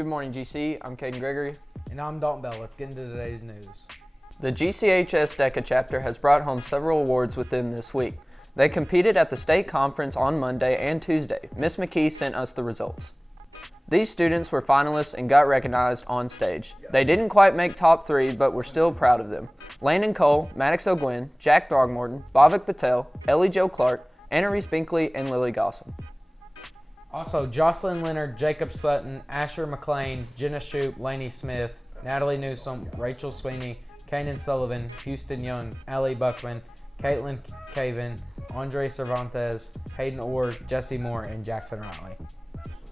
Good morning, GC. I'm Caden Gregory. And I'm Dalton Bell. Let's get into today's news. The GCHS DECA chapter has brought home several awards with them this week. They competed at the state conference on Monday and Tuesday. Miss McKee sent us the results. These students were finalists and got recognized on stage. They didn't quite make top 3, but we're still proud of them. Landon Cole, Maddox O'Gwyn, Jack Throgmorton, Bhavik Patel, Ellie Jo Clark, Anna Reese Binkley, and Lily Gossam. Also, Jocelyn Leonard, Jacob Sutton, Asher McLean, Jenna Shoup, Lainey Smith, Natalie Newsom, Rachel Sweeney, Kanan Sullivan, Houston Young, Allie Buckman, Caitlin Caven, Andre Cervantes, Hayden Orr, Jesse Moore, and Jackson Riley.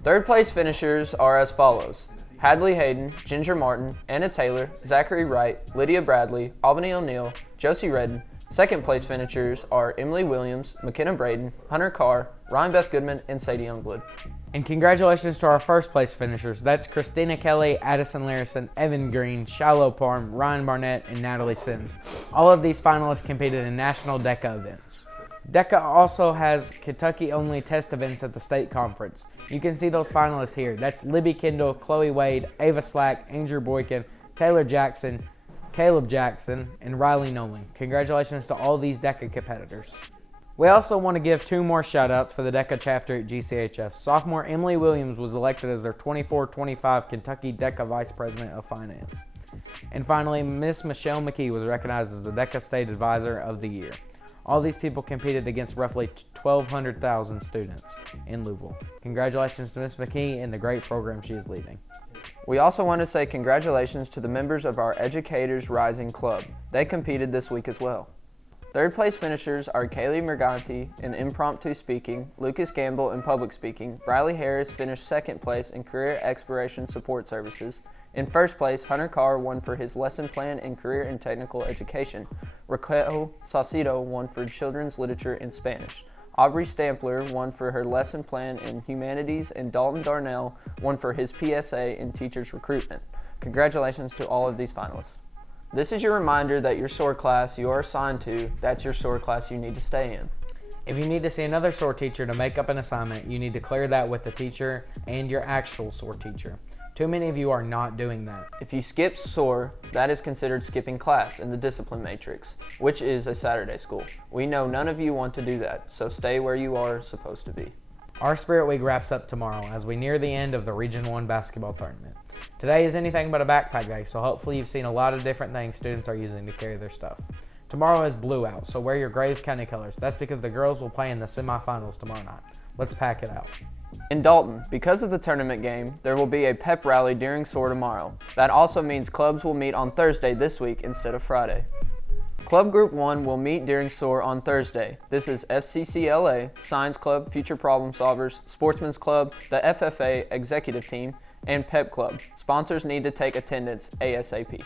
Third place finishers are as follows: Hadley Hayden, Ginger Martin, Anna Taylor, Zachary Wright, Lydia Bradley, Albany O'Neill, Josie Redden. Second place finishers are Emily Williams, McKenna Braden, Hunter Carr, Ryan Beth Goodman, and Sadie Youngblood. And congratulations to our first place finishers. That's Christina Kelly, Addison Larison, Evan Green, Shiloh Parm, Ryan Barnett, and Natalie Sims. All of these finalists competed in national DECA events. DECA also has Kentucky-only test events at the state conference. You can see those finalists here. That's Libby Kendall, Chloe Wade, Ava Slack, Andrew Boykin, Taylor Jackson, Caleb Jackson, and Riley Nolan. Congratulations to all these DECA competitors. We also want to give 2 more shout-outs for the DECA chapter at GCHS. Sophomore Emily Williams was elected as their 24-25 Kentucky DECA Vice President of Finance. And finally, Miss Michelle McKee was recognized as the DECA State Advisor of the Year. All these people competed against roughly 1,200,000 students in Louisville. Congratulations to Miss McKee and the great program she is leading. We also want to say congratulations to the members of our Educators Rising Club. They competed this week as well. Third place finishers are Kaylee Merganti in impromptu speaking, Lucas Gamble in public speaking, Briley Harris finished second place in career exploration support services. In first place, Hunter Carr won for his lesson plan in career and technical education. Raquel Saucedo won for children's literature in Spanish. Aubrey Stampler won for her lesson plan in humanities, and Dalton Darnell won for his PSA in teachers recruitment. Congratulations to all of these finalists. This is your reminder that your SOAR class you are assigned to, that's your SOAR class you need to stay in. If you need to see another SOAR teacher to make up an assignment, you need to clear that with the teacher and your actual SOAR teacher. Too many of you are not doing that. If you skip SOAR, that is considered skipping class in the discipline matrix, which is a Saturday school. We know none of you want to do that, so stay where you are supposed to be. Our Spirit Week wraps up tomorrow as we near the end of the Region 1 basketball tournament. Today is anything but a backpack day, so hopefully you've seen a lot of different things students are using to carry their stuff. Tomorrow is Blue Out, so wear your Graves County colors. That's because the girls will play in the semifinals tomorrow night. Let's pack it out. In Dalton, because of the tournament game, there will be a pep rally during SOAR tomorrow. That also means clubs will meet on Thursday this week instead of Friday. Club Group 1 will meet during SOAR on Thursday. This is FCCLA, Science Club, Future Problem Solvers, Sportsman's Club, the FFA Executive Team, and Pep Club. Sponsors need to take attendance ASAP.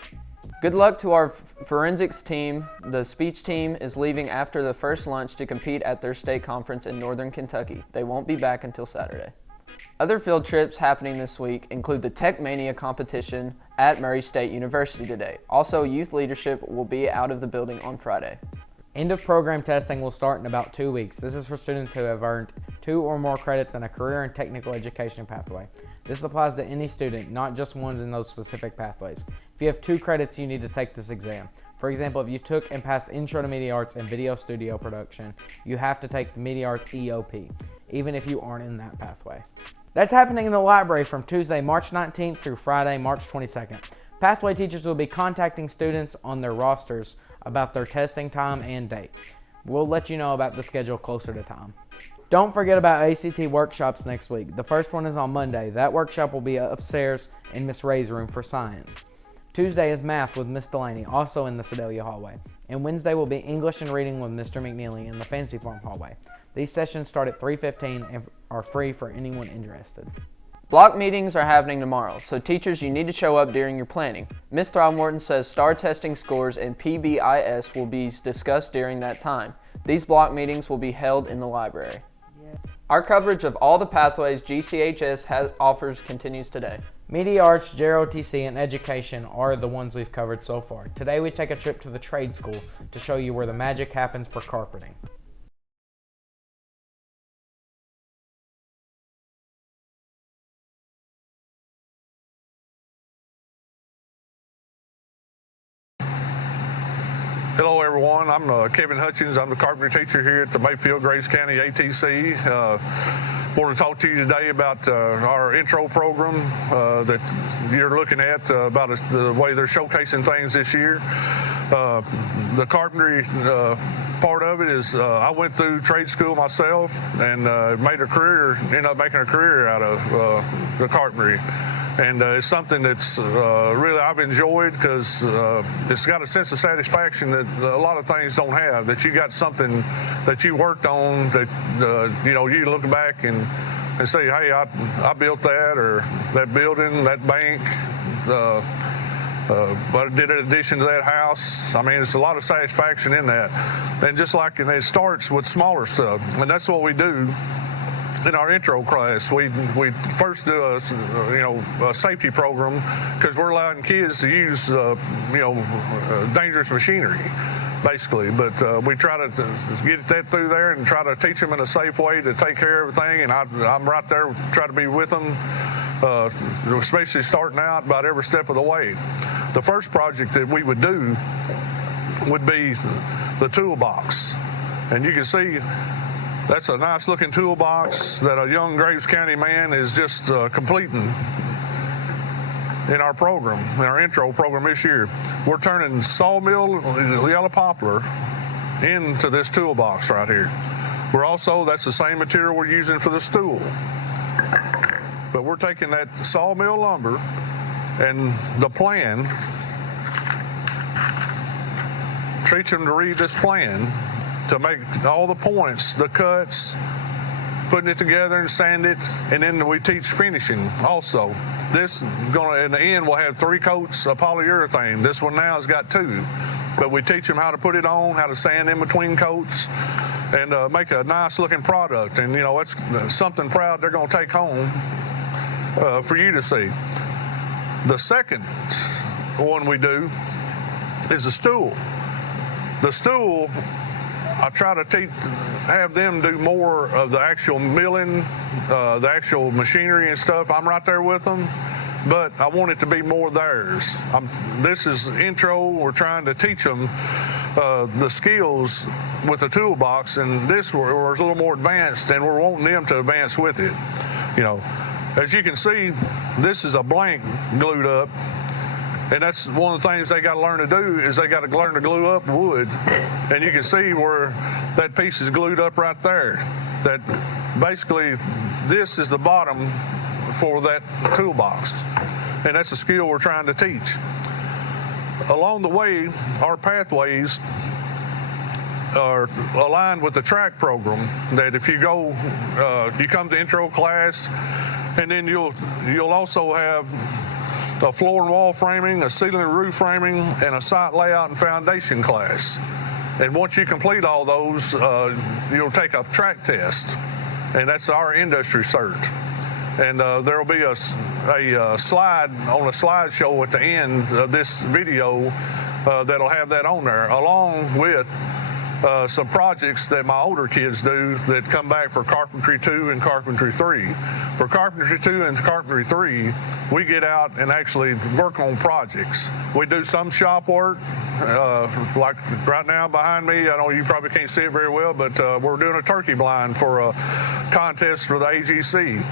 Good luck to our forensics team. The speech team is leaving after the first lunch to compete at their state conference in Northern Kentucky. They won't be back until Saturday. Other field trips happening this week include the Tech Mania competition at Murray State University today. Also, youth leadership will be out of the building on Friday. End of program testing will start in about 2 weeks. This is for students who have earned 2 or more credits in a career and technical education pathway. This applies to any student, not just ones in those specific pathways. If you have 2 credits, you need to take this exam. For example, if you took and passed Intro to Media Arts and Video Studio Production, you have to take the Media Arts EOP, even if you aren't in that pathway. That's happening in the library from Tuesday, March 19th through Friday, March 22nd. Pathway teachers will be contacting students on their rosters about their testing time and date. We'll let you know about the schedule closer to time. Don't forget about ACT workshops next week. The first one is on Monday. That workshop will be upstairs in Miss Ray's room for science. Tuesday is math with Miss Delaney, also in the Sedalia hallway. And Wednesday will be English and reading with Mr. McNeely in the Fancy Farm hallway. These sessions start at 3:15 and are free for anyone interested. Block meetings are happening tomorrow, so teachers, you need to show up during your planning. Ms. Throgmorton says STAR testing scores and PBIS will be discussed during that time. These block meetings will be held in the library. Our coverage of all the pathways GCHS offers continues today. Media Arts, JROTC, and Education are the ones we've covered so far. Today we take a trip to the trade school to show you where the magic happens for carpeting. Hello, everyone. I'm Kevin Hutchins. I'm the carpentry teacher here at the Mayfield Graves County ATC. Want to talk to you today about our intro program that you're looking at, about the way they're showcasing things this year. The carpentry part of it is I went through trade school myself and ended up making a career out of the carpentry. And it's something that's really I've enjoyed because it's got a sense of satisfaction that a lot of things don't have, that you got something that you worked on that, you look back and say, hey, I built that, or that building, that bank, but I did an addition to that house. I mean, it's a lot of satisfaction in that. And just like it starts with smaller stuff, and that's what we do. In our intro class, we first do a safety program because we're allowing kids to use dangerous machinery, basically. But we try to get that through there and try to teach them in a safe way to take care of everything. And I'm right there, try to be with them, especially starting out about every step of the way. The first project that we would do would be the toolbox, and you can see. That's a nice looking toolbox that a young Graves County man is just completing in our program, in our intro program this year. We're turning sawmill yellow poplar into this toolbox right here. That's the same material we're using for the stool. But we're taking that sawmill lumber and the plan, teach them to read this plan, to make all the points, the cuts, putting it together and sand it, and then we teach finishing also. In the end, we'll have 3 coats of polyurethane. This one now has got 2, but we teach them how to put it on, how to sand in between coats, and make a nice looking product. And it's something proud they're going to take home for you to see. The second one we do is the stool. The stool, I try to have them do more of the actual milling, the actual machinery and stuff. I'm right there with them, but I want it to be more theirs. This is intro. We're trying to teach them the skills with the toolbox, and this we're a little more advanced, and we're wanting them to advance with it. As you can see, this is a blank glued up. And that's one of the things they got to learn to do is they got to learn to glue up wood. And you can see where that piece is glued up right there. That basically this is the bottom for that toolbox. And that's a skill we're trying to teach. Along the way, our pathways are aligned with the track program. That if you go, you come to intro class, and then you'll also have a floor and wall framing, a ceiling and roof framing, and a site layout and foundation class. And once you complete all those, you'll take a track test, and that's our industry cert. And there will be a slide on a slideshow at the end of this video that'll have that on there, along with some projects that my older kids do that come back for Carpentry 2 and Carpentry 3. For Carpentry 2 and Carpentry 3, we get out and actually work on projects. We do some shop work, like right now behind me. I know you probably can't see it very well, but we're doing a turkey blind for a contest for the AGC.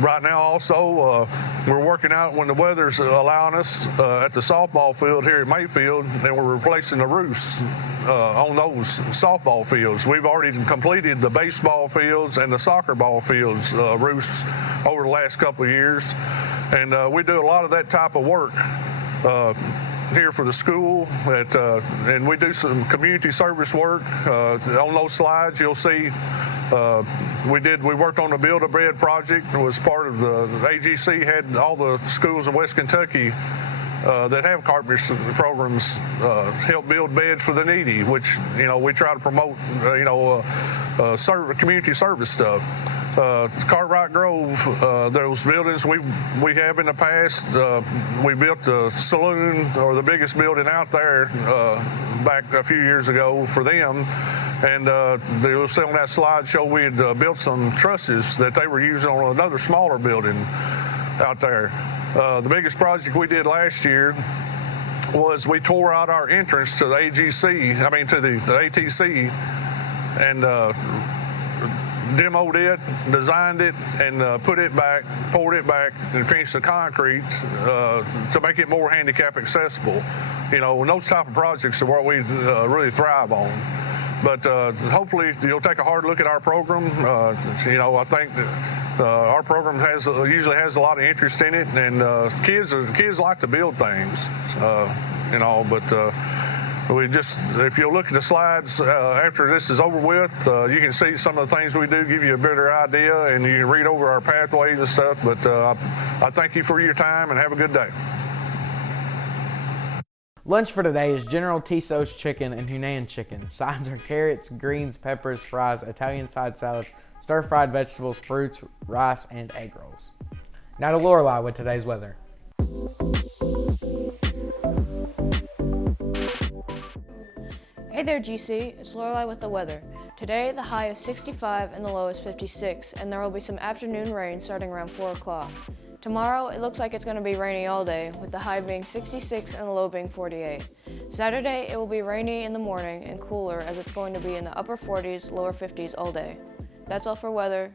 Right now also, we're working out when the weather's allowing us at the softball field here at Mayfield, and we're replacing the roofs on those softball fields. We've already completed the baseball fields and the soccer ball fields roofs over the last couple of years, and we do a lot of that type of work here for the school, and we do some community service work. On those slides, you'll see we worked on the Build a Bed project. It was part of the AGC, had all the schools in West Kentucky that have carpentry programs help build beds for the needy, which we try to promote community service stuff. Cartwright Grove, those buildings we have in the past, we built the saloon, or the biggest building out there, back a few years ago for them. And you'll see on that slideshow we had built some trusses that they were using on another smaller building out there. The biggest project we did last year was we tore out our entrance to the to the ATC, and demoed it, designed it, and put it back, poured it back, and finished the concrete to make it more handicap accessible. You know, and those type of projects are what we really thrive on. But hopefully you'll take a hard look at our program. You know, I think our program usually has a lot of interest in it, and kids like to build things. You know, but if you'll look at the slides after this is over with, you can see some of the things we do, give you a better idea, and you can read over our pathways and stuff. But I thank you for your time, and have a good day. Lunch for today is General Tso's chicken and Hunan chicken. Sides are carrots, greens, peppers, fries, Italian side salad, stir-fried vegetables, fruits, rice, and egg rolls. Now to Lorelei with today's weather. Hey there, GC. It's Lorelei with the weather. Today, the high is 65 and the low is 56, and there will be some afternoon rain starting around 4 o'clock. Tomorrow, it looks like it's going to be rainy all day, with the high being 66 and the low being 48. Saturday, it will be rainy in the morning and cooler, as it's going to be in the upper 40s, lower 50s all day. That's all for weather.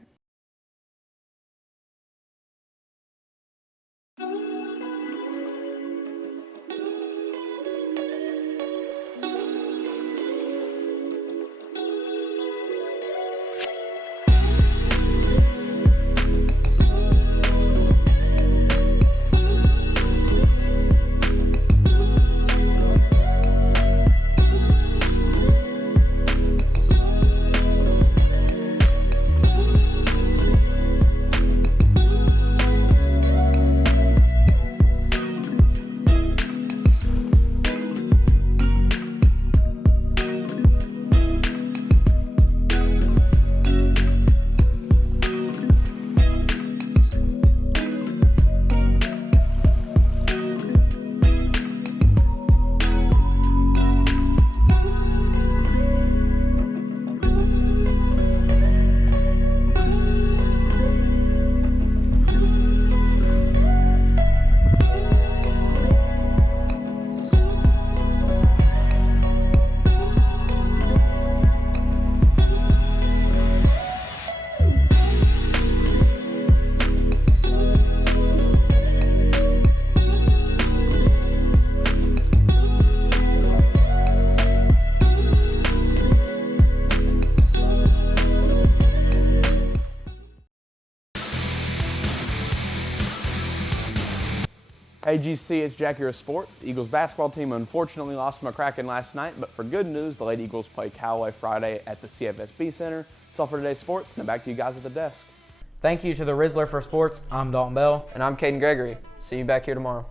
Hey GC, it's Jack here with Sports. The Eagles basketball team unfortunately lost to McCracken last night, but for good news, the Lady Eagles play Callaway Friday at the CFSB Center. That's all for today's sports. Now back to you guys at the desk. Thank you to the Rizzler for sports. I'm Dalton Bell. And I'm Caden Gregory. See you back here tomorrow.